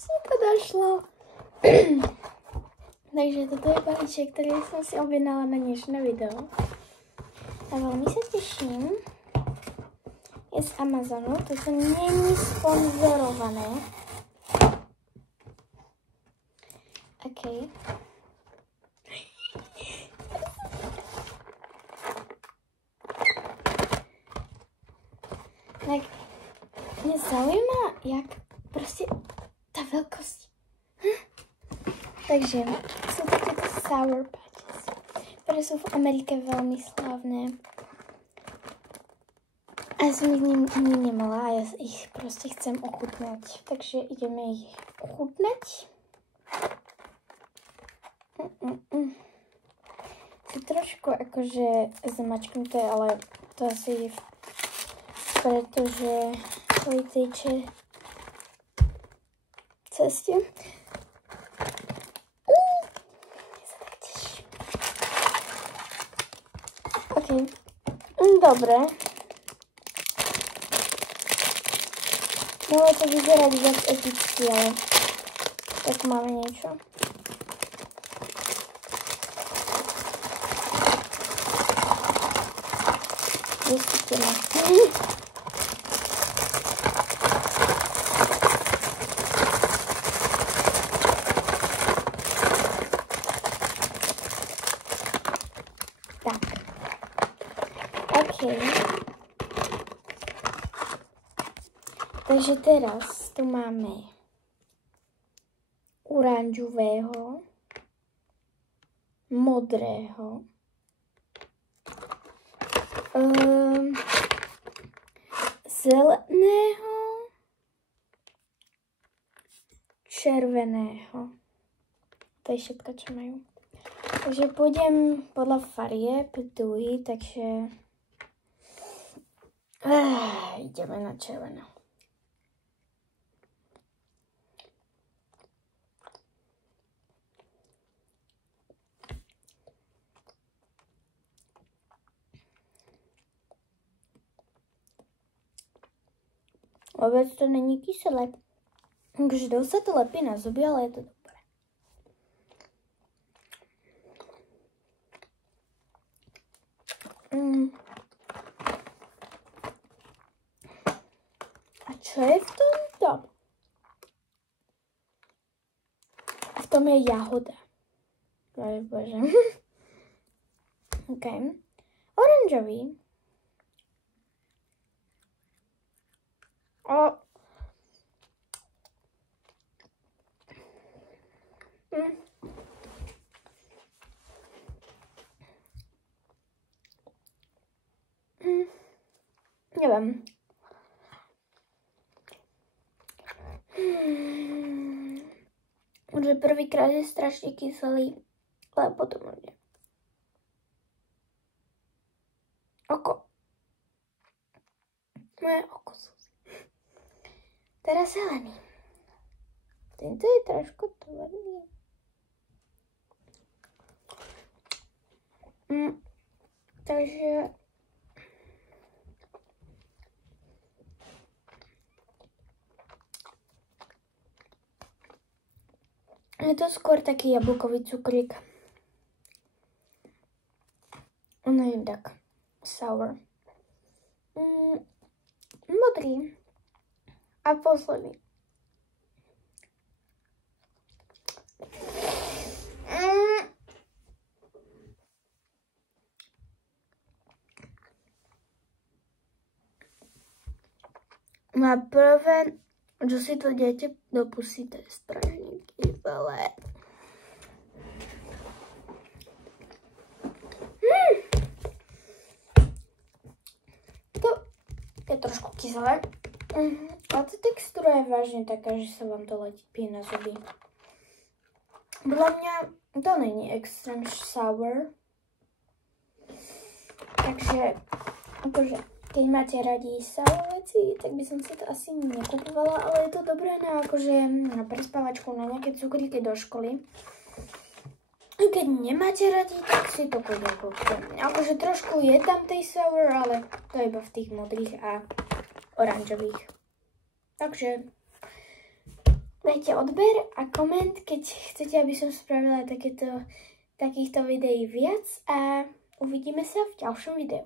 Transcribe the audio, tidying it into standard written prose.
Krásně to došlo. Takže toto je balíček, který jsem si objednala na dnešné video. A velmi se těším. Je z Amazonu, to není sponzorované. OK. Tak mě zaujímá, jak prostě ta velkost. Takže jsou to tyto Sour Patches, které jsou v Americe velmi slavné. A já jsem jich nikdy nemala a já jich prostě chcem ochutnať. Takže ideme jich ochutnať. Jsou trošku jakože zamačknuté, ale to asi protože kvůli té cestě. OK. Dobre. Mohlo to vyzerať viac eticky, ale tak máme niečo. Vysíte ma. Tak. OK. Takže teraz tu máme oranžového, modrého, zeleného, červeného. To je všetko, čo majú. Takže pôjdem podľa farieb druhý, takže ideme na červenou. Vůbec to není kyselé. Takže dost se to lepí na zuby, ale je to dobré. A co je v tomto? V tom je jahoda. Bože. OK. Oranžový. Nevím. Že prvýkrát je strašně kyselý, ale potom hodně. Oko. Moje oko. Teraz zelený. Tento je trošku tvrdý. Takže je to skôr taký jablkový cukrík. Nevím, tak sour. Modrý. A posledný. Má prvé, že si to dieťa do pusy, to je strašne kyselé. To je trošku kyselé. A ta textura je vážně taká, že se vám to lepí na zuby. Podle mě to není extrém sour. Takže, akože, keď máte radi sour veci, tak by som si to asi nekupovala, ale je to dobré na, akože, na prespávačku, na nejaké cukríky do školy. A keď nemáte radi, tak si to kúpte. Akože trošku je tam tej sour, ale to je iba v tých modrých a oranžových. Takže dajte odber a koment, keď chcete, aby som spravila takýchto videí viac a uvidíme sa v ďalšom videu.